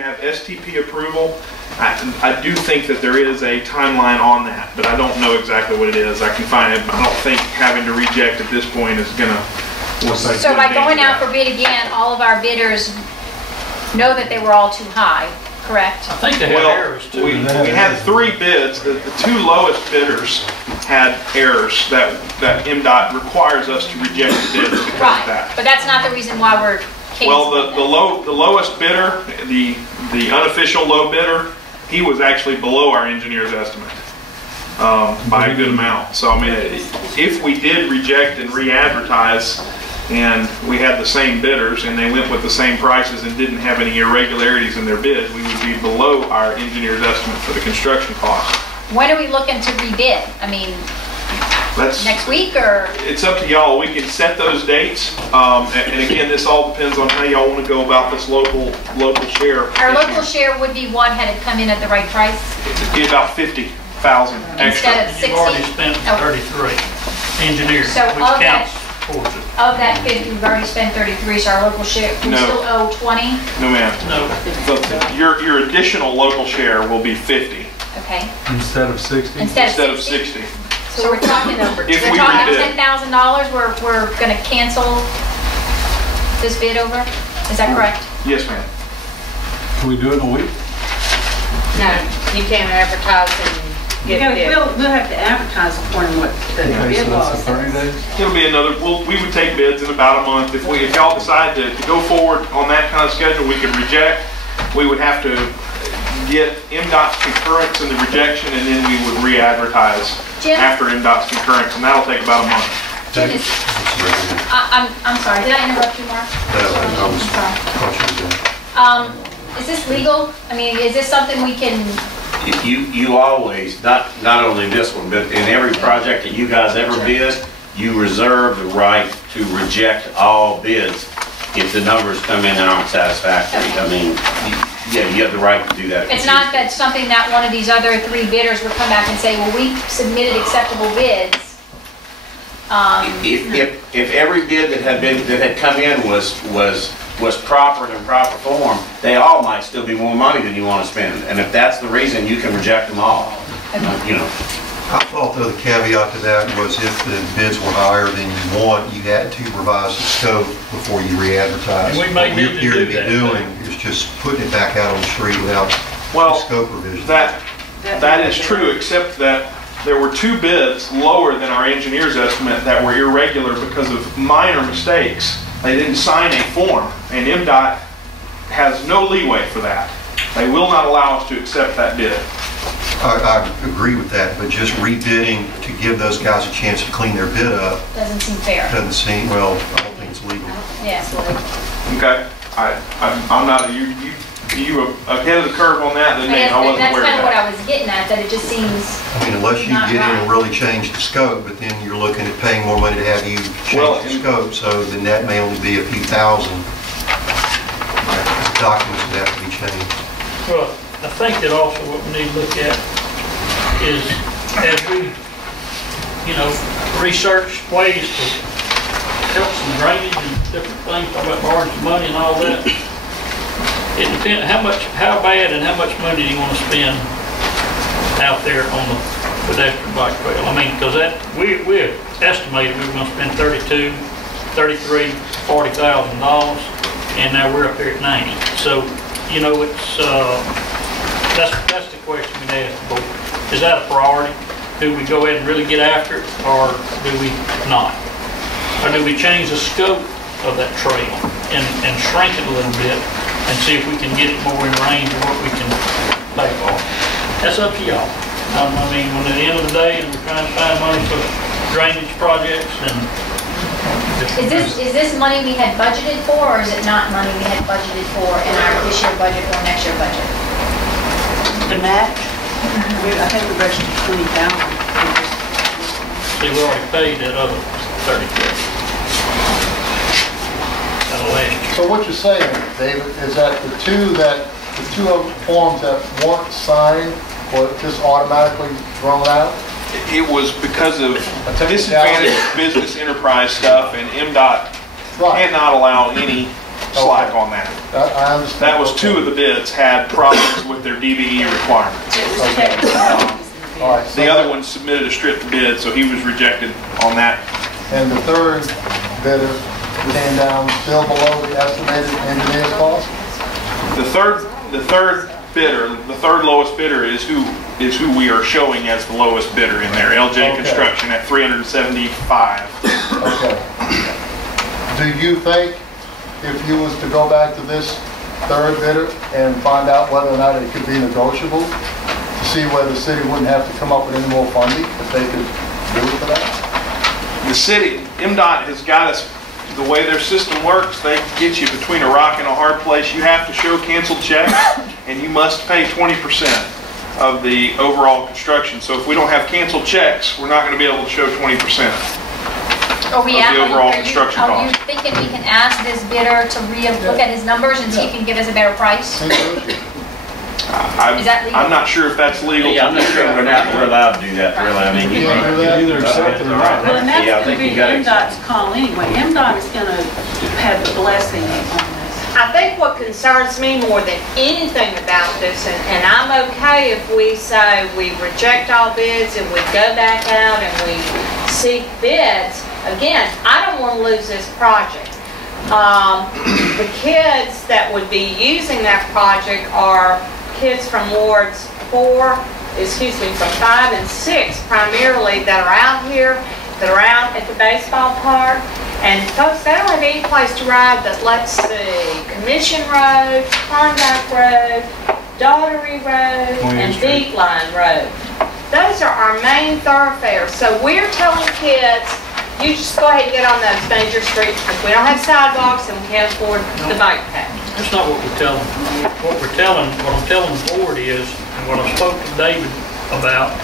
have STP approval. I do think that there is a timeline on that, but I don't know exactly what it is. I can find it, but I don't think having to reject at this point is going to... So by going out for bid again, all of our bidders know that they were all too high, correct? I think they had errors too. We had 3 bids. The 2 lowest bidders had errors that MDOT requires us to reject the bids because of that. But that's not the reason why we're canceling. Well, the lowest bidder, the unofficial low bidder, he was actually below our engineer's estimate by a good amount. So I mean, if we did reject and re-advertise, and we had the same bidders and they went with the same prices and didn't have any irregularities in their bid, we would be below our engineer's estimate for the construction cost. When are we looking to rebid? I mean, next week or? It's up to y'all. We can set those dates. And again, this all depends on how y'all want to go about this local share. Our local share would be what had it come in at the right price? It'd be about 50,000 extra. Instead of 60? You've already spent 33 engineers, so which counts towards it. Of that 50, we've already spent 33, so our local share, we still owe 20? No, ma'am. No. Your additional local share will be 50. Okay. Instead of 60? Instead of 60. So we're talking over. If we're we talking rebid. $10,000. We're going to cancel this bid over. Is that correct? Yes, ma'am. Can we do it in a week? No, you can't advertise and get a bid. We'll have to advertise according to what the bid So law that's the 30 says. days? It'll be another. We would take bids in about a month. If y'all decide to go forward on that kind of schedule, we could reject. We would have to get MDOT's concurrence in the rejection, and then we would re-advertise after MDOT's concurrence, and that'll take about a month. Jim, I'm sorry. Did I interrupt you, Mark? No, I'm sorry. Is this legal? I mean, is this something we can? You always, not only this one, but in every project that you guys ever bid, you reserve the right to reject all bids if the numbers come in and aren't satisfactory. I mean, yeah, you have the right to do that. It's not that something that one of these other 3 bidders would come back and say, well, we submitted acceptable bids. If every bid that had come in was proper and in proper form, they all might still be more money than you want to spend. And if that's the reason, you can reject them all. You know. I thought though the caveat to that was if the bids were higher than you want, you had to revise the scope before you re-advertise. And we may need to do that. Doing is just putting it back out on the street without scope revision. That is true, except that there were 2 bids lower than our engineer's estimate that were irregular because of minor mistakes. They didn't sign a form, and MDOT has no leeway for that. They will not allow us to accept that bid. I agree with that, but just rebidding to give those guys a chance to clean their bid up Doesn't seem fair. doesn't seem, well, I don't think it's legal. Yeah, it's legal. Okay, I'm not. You ahead of the curve on that than me. I wasn't that's aware kind of of what that. I was getting at. That it just seems. I mean, unless you not get in right. and really change the scope, but then you're looking at paying more money to have you change the scope, so then that may only be a few thousand. The documents would have to be changed. Well, I think that also what we need to look at is as we, research ways to help some drainage and different things, talk about borrowing some money and all that. It depends how bad and how much money do you want to spend out there on the pedestrian bike trail. I mean, because we estimated we were going to spend $32,000, $33,000, $40,000, and now we're up here at 90. So, it's that's the question we ask the board. Is that a priority? Do we go ahead and really get after it, or do we not? Or do we change the scope of that trail and shrink it a little bit and see if we can get it more in range of what we can pay for? That's up to y'all. I mean, when at the end of the day, and we're trying to find money for drainage projects and. Is this money we had budgeted for, or is it not money we had budgeted for in our this year budget or next year budget? The match, I think we budgeted $20,000. See, we already paid that other 33. That'll last. So what you're saying, David, is that the two forms that weren't signed were just automatically thrown out? It was because of disadvantaged business enterprise stuff, and MDOT cannot allow any slack on that. I understand. That was two of the bids had problems with their DBE requirements. All right, so The other one submitted a stripped bid, so he was rejected on that. And the third bidder came down still below the estimated engineer's cost? The third bidder, the third lowest bidder is who we are showing as the lowest bidder in there, LJ Okay. Construction at $375. Okay. Do you think if you was to go back to this third bidder and find out whether or not it could be negotiable, to see whether the city wouldn't have to come up with any more funding if they could do it for that? The city, MDOT has got us, the way their system works, they get you between a rock and a hard place. You have to show canceled checks, and you must pay 20% of the overall construction. So if we don't have canceled checks, we're not going to be able to show 20%. Are we Of the overall construction Are you cost. thinking we can ask this bidder to look at his numbers and see if he can give us a better price? Is that legal? I'm not sure if that's legal. Yeah, I'm not sure we're allowed to do that, really. I mean, you Can't do that? Either accept it or not. Well, and Yeah, I that's think gonna be you gotta- MDOT's call anyway. MDOT is gonna have the blessing on this. I think what concerns me more than anything about this, and I'm okay if we say we reject all bids and we go back out and we seek bids. Again, I don't want to lose this project. The kids that would be using that project are kids from wards from 5 and 6 primarily that are out here, that are out at the baseball park. And folks, they don't have any place to ride but, let's see, Commission Road, Klondike Road, Daughtery Road, and Street. Beat Line Road. Those are our main thoroughfares. So we're telling kids, you just go ahead and get on those major streets because we don't have sidewalks and we can't afford the bike path. That's not what we're telling. What I'm telling the board is, and what I spoke to David about,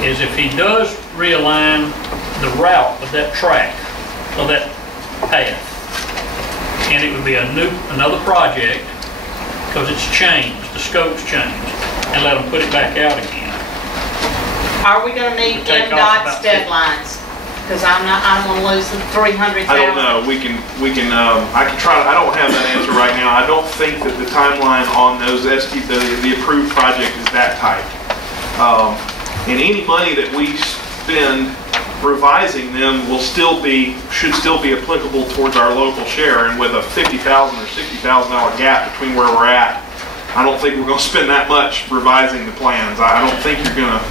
is if he does realign the route of that track, of that path, and it would be another project, because it's changed, the scope's changed, and let them put it back out again. Are we gonna meet Take off MDOT's about deadlines? Because I don't want to lose the 300,000. I don't know. I can try. I don't have that answer right now. I don't think that the timeline on those the approved project is that tight. And any money that we spend revising them should still be applicable towards our local share. And with a $50,000 or $60,000 gap between where we're at, I don't think we're going to spend that much revising the plans. I don't think you're going to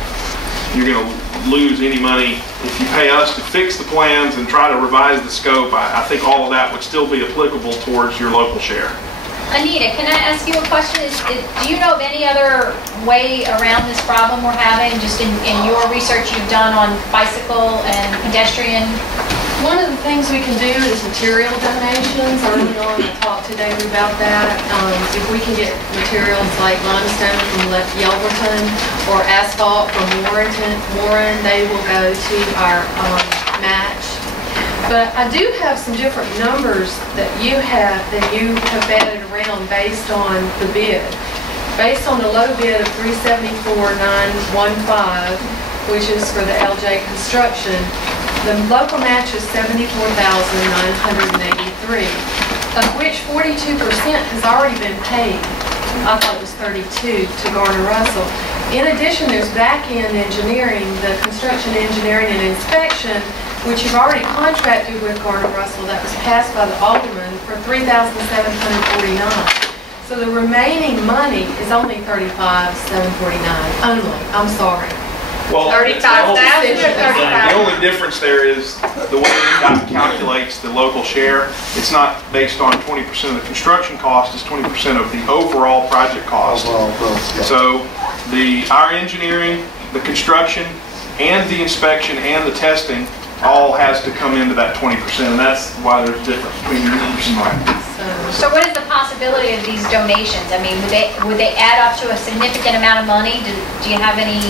lose any money if you pay us to fix the plans and try to revise the scope. I think all of that would still be applicable towards your local share. Anita, can I ask you a question? Do you know of any other way around this problem we're having, just in your research you've done on bicycle and pedestrian? One of the things we can do is material donations. I really know I talked to David about that. If we can get materials like limestone from Yelverton or asphalt from Warren, they will go to our match. But I do have some different numbers that you have batted around based on the bid. Based on the low bid of $374,915, which is for the LJ Construction, the local match is $74,983, of which 42% has already been paid. I thought it was 32 to Garner Russell. In addition, there's back-end engineering, the construction engineering and inspection, which you've already contracted with Garner Russell, that was passed by the alderman for $3,749. So the remaining money is only $35,749 only. I'm sorry. Well, 35,000 or 35,000? the only difference there is the way MDOT calculates the local share. It's not based on 20% of the construction cost, it's 20% of the overall project cost. So our engineering, the construction, and the inspection and the testing all has to come into that 20%, and that's why there's a difference between yours and mine. So what is the possibility of these donations? I mean, would they add up to a significant amount of money? Do you have any?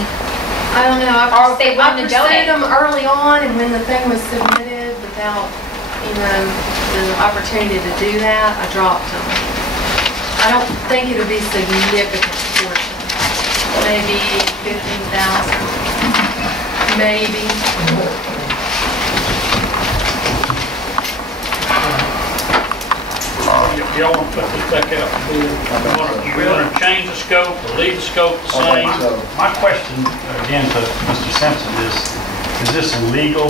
I don't know. I wanted to donate them early on, and when the thing was submitted, without, the opportunity to do that, I dropped them. I don't think it'll be significant portion. Maybe 15,000. Maybe. y'all want to put this back out for bid? You want to change the scope or leave the scope the I same? think so. My question, again, to Mr. Simpson is this illegal?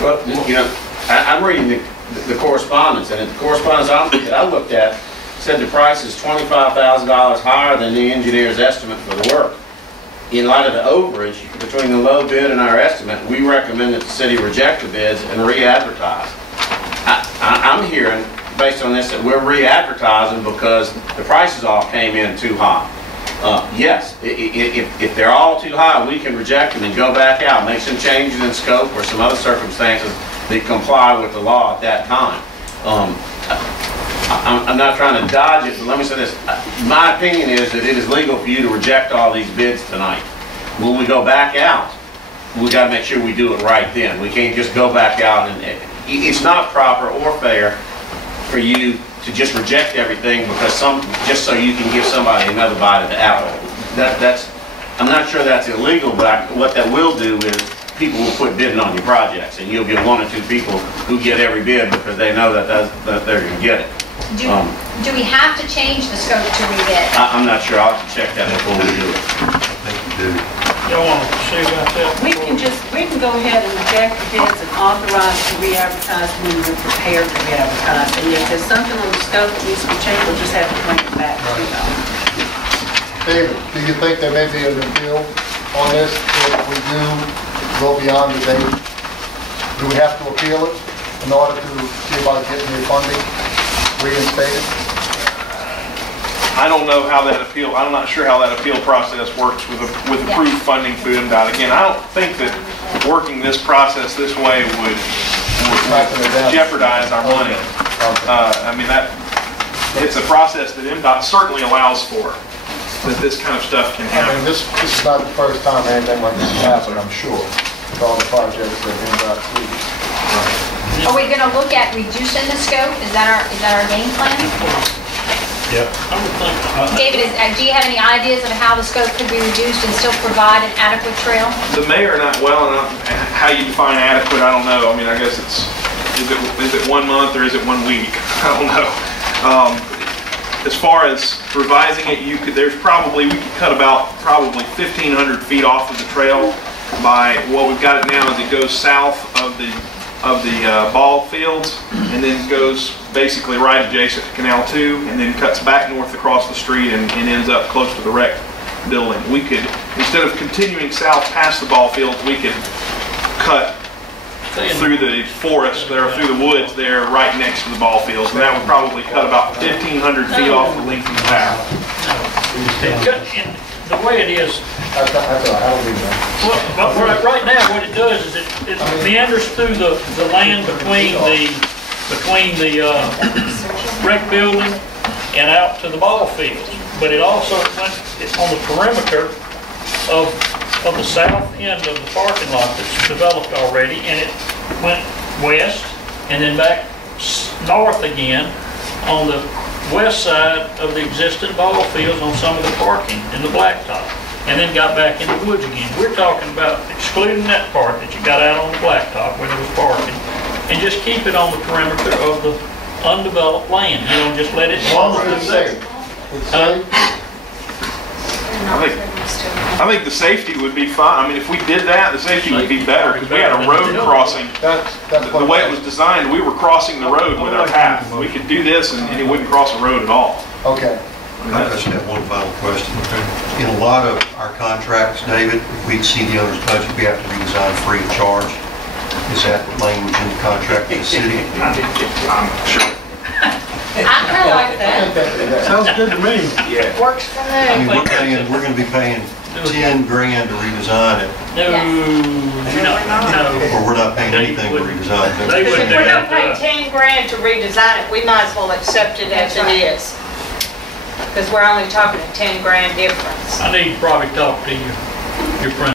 Well, you know, I'm reading the correspondence, and the correspondence that I looked at said the price is $25,000 higher than the engineer's estimate for the work. In light of the overage between the low bid and our estimate, we recommend that the city reject the bids and re-advertise. I'm hearing, based on this, that we're re-advertising because the prices all came in too high. Yes, if they're all too high, we can reject them and go back out, make some changes in scope or some other circumstances that comply with the law at that time. I'm not trying to dodge it, but let me say this. My opinion is that it is legal for you to reject all these bids tonight. When we go back out, we got to make sure we do it right then. We can't just go back out and it's not proper or fair for you to just reject everything because just so you can give somebody another bite of the apple. I'm not sure that's illegal, but what that will do is people will quit bidding on your projects, and you'll get one or two people who get every bid because they know that they're going to get it. Do we have to change the scope to rebid? I'm not sure. I'll have to check that before we do it. I think you do. Y'all want to see about that? We can go ahead and reject the bids and authorize to re-advertise when we're prepared to re-advertise. And if there's something on the scope that needs to be changed, we'll just have to bring it back to y'all. David, do you think there may be an appeal on this if we do go beyond the date? Do we have to appeal it in order to see about getting the funding reinstated? I don't know how that I'm not sure how that appeal process works with approved funding through MDOT. Again, I don't think that working this process this way would jeopardize our money. I mean, it's a process that MDOT certainly allows for, that this kind of stuff can I happen. mean, this is not the first time anything like this has happened, I'm sure, with all the projects that MDOT sees. Are we going to look at reducing the scope? Is that our game plan? Yep. I would think. David, do you have any ideas of how the scope could be reduced and still provide an adequate trail? The mayor, how you define adequate, I don't know. I mean, I guess is it 1 month or is it 1 week? I don't know. As far as revising it, we could cut about probably 1,500 feet off of the trail. By what we've got it now is it goes south of the ball fields and then goes basically right adjacent to Canal 2 and then cuts back north across the street and ends up close to the rec building. We could, instead of continuing south past the ball fields, we could cut through the forest there, through the woods there, right next to the ball fields, and that would probably cut about 1,500 feet off the length of the path. The way it is, I don't need that. well, right now, what it does is it meanders through the land between the rec building and out to the ball fields. But it also it's on the perimeter of the south end of the parking lot that's developed already, and it went west and then back north again on the west side of the existing ball fields on some of the parking in the blacktop, and then got back in the woods again. We're talking about excluding that part that you got out on the blacktop where there was parking, and just keep it on the perimeter of the undeveloped land. You know, just let it wander through there. I think the safety would be fine. I mean, if we did that, the safety would be better because we had a road crossing. The way it was designed, we were crossing the road with our path. We could do this and it wouldn't cross a road at all. Okay. I just have one final question. In a lot of our contracts, David, if we exceed the owner's budget, we have to redesign free of charge. Is that language in the contract with the city? I'm sure. I kind of like that. Sounds good to me. Yeah. Works for I me. mean, we're going to be paying 10 grand to redesign it, No. or we're not paying anything to redesign it. They Because wouldn't if we're do gonna pay that. 10 grand to redesign it, we might as well accept it as it is. Because we're only talking a 10 grand difference. I need to probably talk to your friend.